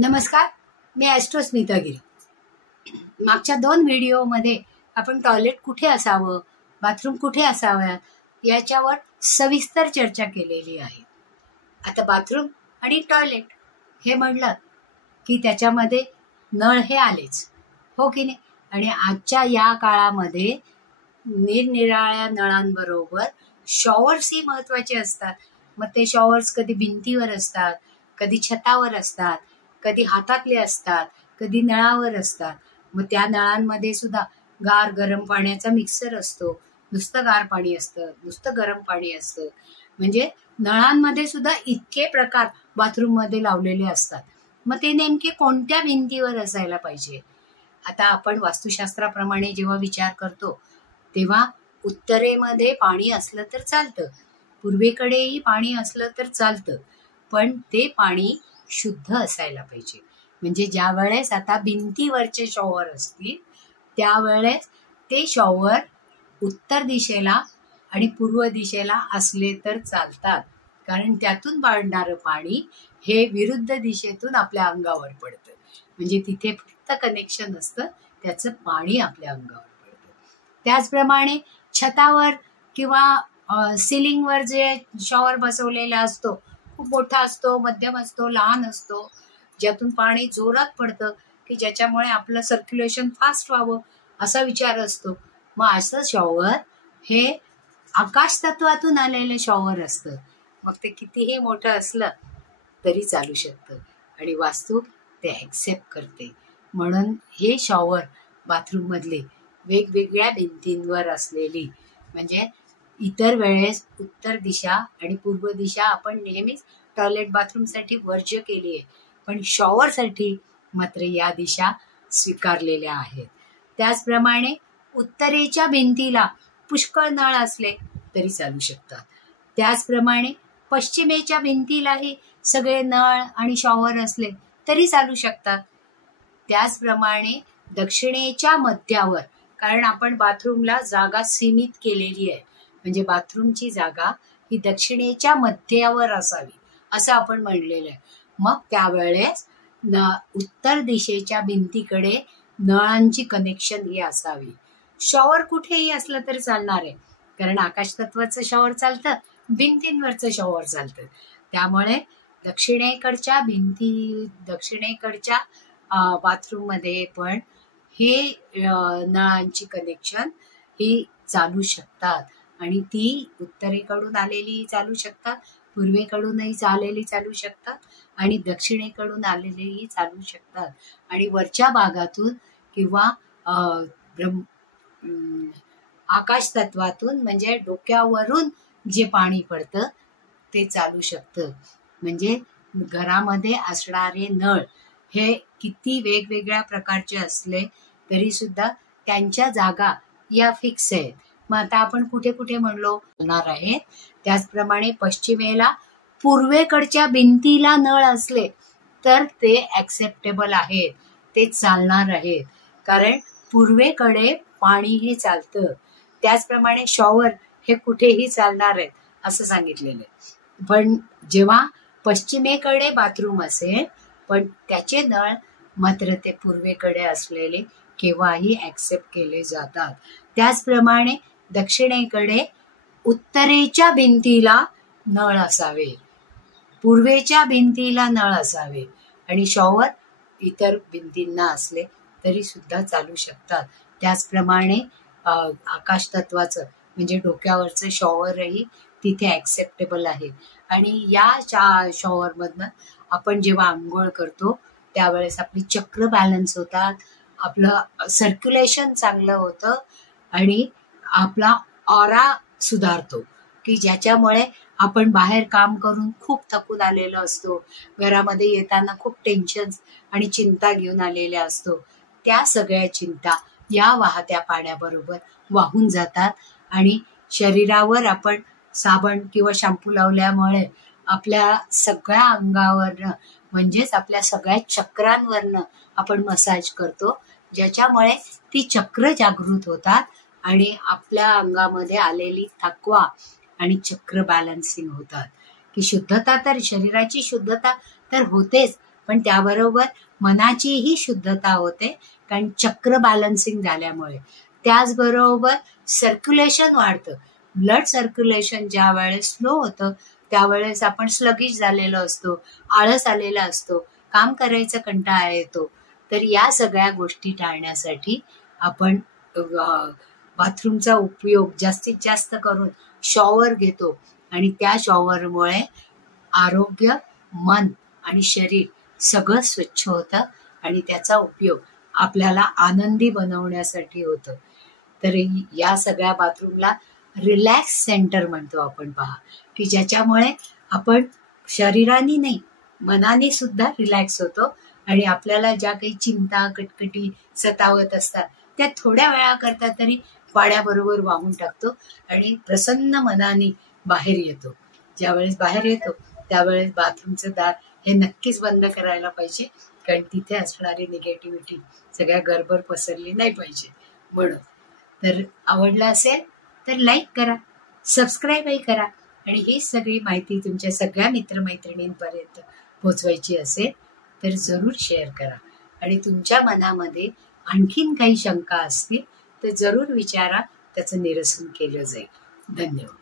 नमस्कार, मी ॲस्ट्रो स्मिता गिरी. मागच्या 2 व्हिडिओमध्ये आपण टॉयलेट कुठे असावं, बाथरूम कुठे असाव्या याच्यावर सविस्तर चर्चा केलेली आहे. आता बाथरूम आणि टॉयलेट हे म्हणलं की त्याच्यामध्ये नळ हे आलेच, हो की नाही. आणि आजच्या या काळामध्ये निरनिराळ्या नळांबरोबर शॉवर्सही महत्त्वाचे असतात. मग ते शॉवर्स कधी भिंतीवर असतात, कधी छतावर असतात, कधी हातातले असतात, कधी नळावर असतात. मग त्या नळांमध्ये सुद्धा गार गरम पाण्याचा मिक्सर असतो. नुसतं गार पाणी असतं, नुसतं गरम पाणी असतं. म्हणजे नळांमध्ये सुद्धा इतके प्रकार बाथरूममध्ये लावलेले असतात. मग ते नेमके कोणत्या भिंतीवर असायला पाहिजे. आता आपण वास्तुशास्त्राप्रमाणे जेव्हा विचार करतो तेव्हा उत्तरेमध्ये पाणी असलं तर चालतं, पूर्वेकडेही पाणी असलं तर चालतं, पण ते पाणी शुद्ध असायला पाहिजे. म्हणजे ज्या वेळेस आता भिंतीवरचे शॉवर असतील त्यावेळेस ते शॉवर उत्तर दिशेला आणि पूर्व दिशेला असले तर चालतात, कारण त्यातून वाढणारं पाणी हे विरुद्ध दिशेतून आपल्या अंगावर पडतं. म्हणजे तिथे फक्त कनेक्शन असतं, त्याचं पाणी आपल्या अंगावर पडतं. त्याचप्रमाणे छतावर किंवा सिलिंगवर जे शॉवर बसवलेला असतो, खूप मोठा असतो, मध्यम असतो, लहान असतो, ज्यातून पाणी जोरात पडतं की ज्याच्यामुळे आपलं सर्क्युलेशन फास्ट व्हावं असा विचार असतो. मग असं शॉवर हे आकाश तत्वातून आलेलं शॉवर असतं. मग ते कितीही मोठं असलं तरी चालू शकतं आणि वास्तू ते ॲक्सेप्ट करते. म्हणून हे शॉवर बाथरूममधले वेगवेगळ्या भिंतींवर असलेली, म्हणजे इतर वेळेस उत्तर दिशा आणि पूर्व दिशा आपण नेहमीच टॉयलेट बाथरूमसाठी वर्ज्य केली आहे, पण शॉवरसाठी मात्र या दिशा स्वीकारलेल्या आहेत. त्याचप्रमाणे उत्तरेच्या भिंतीला पुष्कळ नळ असले तरी चालू शकतात. त्याचप्रमाणे पश्चिमेच्या भिंतीलाही सगळे नळ आणि शॉवर असले तरी चालू शकतात. त्याचप्रमाणे दक्षिणेच्या मध्यावर, कारण आपण बाथरूमला जागा सीमित केलेली आहे, म्हणजे बाथरूमची जागा ही दक्षिणेच्या मध्यावर असावी असं आपण म्हणलेलं आहे. मग त्यावेळेस उत्तर दिशेच्या भिंतीकडे नळांची कनेक्शन ही असावी. शॉवर कुठेही असलं तरी चालणार आहे, कारण आकाश तत्वाचं शॉवर चालतं, भिंतींवरचं शॉवर चालतं. त्यामुळे दक्षिणेकडच्या बाथरूममध्ये पण हे नळांची कनेक्शन ही चालू शकतात आणि ती उत्तरेकडून आलेली चालू शकतात, पूर्वेकडूनही आलेली चालू शकतात आणि दक्षिणेकडून आलेलेही चालू शकतात. आणि वरच्या भागातून किंवा आकाश तत्वातून म्हणजे डोक्यावरून जे पाणी पडतं ते चालू शकतं. म्हणजे घरामध्ये असणारे नळ हे किती वेगवेगळ्या प्रकारचे असले तरी सुद्धा त्यांच्या जागा या फिक्स आहेत. मग आता आपण कुठे कुठे म्हणलो होणार आहे, त्याचप्रमाणे पश्चिमेला पूर्वेकडच्या भिंतीला नळ असले तर ते ॲक्सेप्टेबल आहेत, ते चालणार आहेत, कारण पूर्वेकडे पाणी हे चालतं. त्याचप्रमाणे शॉवर हे कुठेही चालणार आहेत असं सांगितलेलं आहे. पण जेव्हा पश्चिमेकडे बाथरूम असेल पण त्याचे नळ मात्र ते पूर्वेकडे असलेले केव्हाही ॲक्सेप्ट केले जातात. त्याचप्रमाणे दक्षिणेकडे उत्तरेच्या भिंतीला नळ असावे, पूर्वेच्या भिंतीला नळ असावे आणि शॉवर इतर भिंतींना असले तरी सुद्धा चालू शकतात. त्याचप्रमाणे आकाश तत्वाचं म्हणजे डोक्यावरचं शॉवरही तिथे ॲक्सेप्टेबल आहे. आणि या शॉवरमधनं आपण जेव्हा आंघोळ करतो त्यावेळेस आपली चक्र बॅलन्स होतात, आपलं सर्क्युलेशन चांगलं होतं आणि आपला ऑरा सुधारतो, की ज्याच्यामुळे आपण बाहेर काम करून खूप थकून आलेलो असतो, घरामध्ये येताना खूप टेन्शन्स आणि चिंता घेऊन आलेल्या असतो, त्या सगळ्या चिंता या वाहत्या पाण्याबरोबर वाहून जातात आणि शरीरावर आपण साबण किंवा शॅम्पू लावल्यामुळे आपल्या सगळ्या अंगावरनं म्हणजेच आपल्या सगळ्या चक्रांवरनं आपण मसाज करतो, ज्याच्यामुळे ती चक्र जागृत होतात आणि आपल्या अंगामध्ये आलेली थकवा आणि चक्र बॅलन्सिंग होतात. की शुद्धता तर शरीराची शुद्धता तर होतेच, पण त्याबरोबर मनाचीही शुद्धता होते, कारण चक्र बॅलन्सिंग झाल्यामुळे. त्याचबरोबर सर्क्युलेशन वाढतं. ब्लड सर्क्युलेशन ज्या वेळेस स्लो होतं त्यावेळेस आपण स्लगिश झालेलो असतो, आळस आलेला असतो, काम करायचा कंटाळा येतो. तर या सगळ्या गोष्टी टाळण्यासाठी आपण बाथरूमचा उपयोग जास्तीत जास्त करून शॉवर घेतो आणि त्या शॉवरमुळे आरोग्य, मन आणि शरीर सगळं स्वच्छ होतं आणि त्याचा उपयोग आपल्याला आनंदी बनवण्यासाठी होतं. तर या सगळ्या बाथरूमला रिलॅक्स सेंटर म्हणतो आपण. पहा की ज्याच्यामुळे आपण शरीराने नाही मनाने सुद्धा रिलॅक्स होतो आणि आपल्याला ज्या काही चिंता कटकटी सतावत असतात त्या थोड्या वेळाकरता तरी पाण्याबरोबर वाहून टाकतो आणि प्रसन्न मनाने बाहेर येतो. ज्यावेळेस बाहेर येतो त्यावेळेस बाथरूमचं दार हे नक्कीच बंद करायला पाहिजे, कारण तिथे असणारी निगेटिव्हिटी सगळ्या घरभर पसरली नाही पाहिजे म्हणून. तर आवडलं असेल तर लाईक करा, सबस्क्राईबही करा आणि ही सगळी माहिती तुमच्या सगळ्या मित्रमैत्रिणींपर्यंत पोचवायची असेल तर जरूर शेअर करा. आणि तुमच्या मनामध्ये आणखीन काही शंका असतील तर जरूर विचारा, त्याचं निरसन केलं जाईल. धन्यवाद.